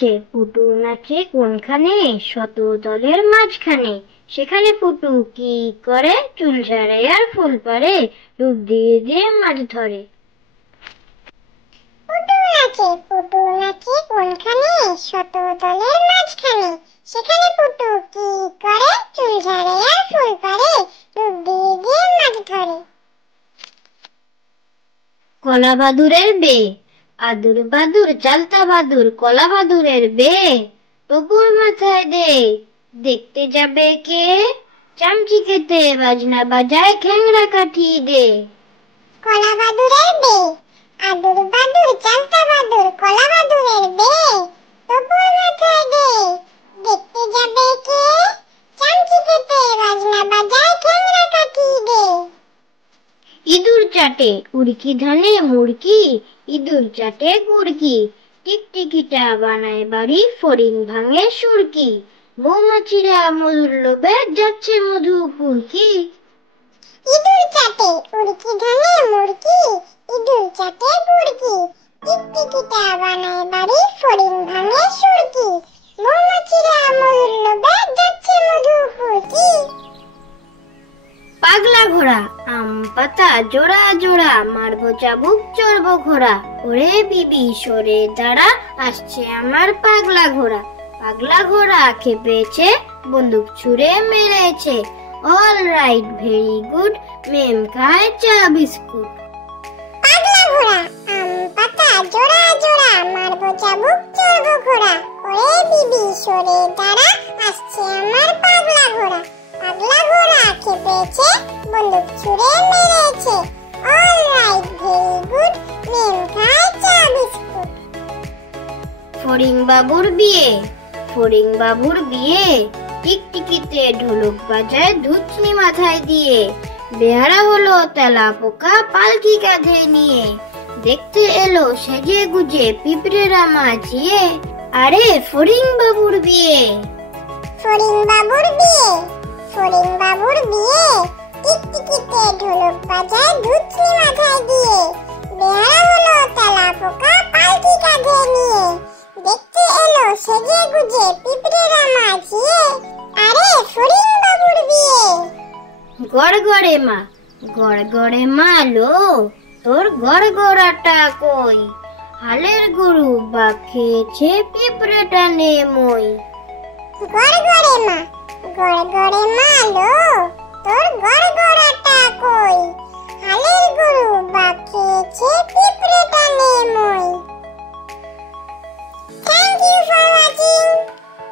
নাচে, পুটুর নাচে কোনখানে? শত দলের মাঝখানে। সেখানে পুটু কি করে? চুল ঝাড়ে আর ফুল পারে, ডুব দিয়ে দিয়ে মাছ ধরে। পুটু নাচে কোনখানে? শত দলের মাঝখানে। সেখানে পুটু কি করে? চুল ঝাড়ে আর ফুল পারে, ডুব দিয়ে দিয়ে মাছ ধরে। কলা বাদুরের বে, আদুর বাদুর চালতা বাদুর, কলা বাদুরের বে তবুর মাথায় দে। দেখতে যাবে কে? চামচি খেতে বাজনা বাজায়, খ্যাংরা কাঠি দে। কলা বাদুরের বে, আদুর বাদুর চালতা বাদুর, কলা বাদুরের বে তবুর মাথায় দে। দেখতে যাবে কে? চামচি খেতে বাজনা বাজায়, খ্যাংরা কাঠি দে। ইঁদুর চাটে উড়কি ধানে মুড়কি, ইঁদুর চাটে গুড়কি, টিকটিকিটা বানায় বাড়ি, ফড়িং ভাঙে সুরকি। মৌমাছিরা মধুর লোভে যাচ্ছে মধু ফুরকি। ইঁদুর চাটে উড়কি ধানে মুড়কি, ইঁদুর চাটে গুড়কি, টিকটিকিটা বানায় বাড়ি, ফড়িং ভাঙে সুরকি। মৌমাছিরা মধুর লোভে যাচ্ছে মধু ফুরকি। পাগলা ঘোড়া আম পাতা জোড়া জোড়া, মারবো চাবুক চড়বো ঘোড়া। ওরে বিবি সরে দাঁড়া, আসছে আমার পাগলা ঘোড়া। পাগলা ঘোড়া খেপেছে, বন্দুক ছুঁড়ে মেরেছে। অল রাইট ভেরি গুড, মেম খায় চা বিস্কুট। পাগলা ঘোড়া আম পাতা জোড়া জোড়া, মারবো চাবুক চড়বো ঘোড়া। ওরে বিবি সরে দাঁড়া, আসছে আমার পাগলা ঘোড়া। পাগলা ঘোড়া খেপেছে, বন্দুক ছুঁড়ে মেরেছে। অল রাইট ভেরি গুড, মেম খায় চা বিস্কুট। ফড়িং বাবুর বিয়ে, ফড়িং বাবুর বিয়ে, টিকটিকিতে ঢোলক বাজায় ধুচনি মাথায় দিয়ে। বেহারা হলো তেলা পোকা পালকি কাঁধে নিয়ে, দেখতে এলো সেজে গুজে পিঁপড়েরা মাছিয়ে। আরে ফড়িং বাবুর বিয়ে। ফড়িং বাবুর বিয়ে, ফড়িং বাবুর বিয়ে, টিকটিকিতে ঢোলক বাজায় ধুচনি মাথায় দিয়ে। বেহারা হলো তেলা পোকা পালকি কাঁধে নিয়ে, দেখতে এলো সেজে গুজে পিঁপড়েরা মাছিয়ে। আরে ফড়িং বাবুর বিয়ে। গড়গড়ে মা, গড়গড়ে মা লো, তোর গড়গড়াটা কই? হালের গরু বা খেয়েছে পিঁপড়েটা নে মই। গড়গড়ে মা, গড়গড়ে মা লো, তোর গড়গড়াটা কই? হালের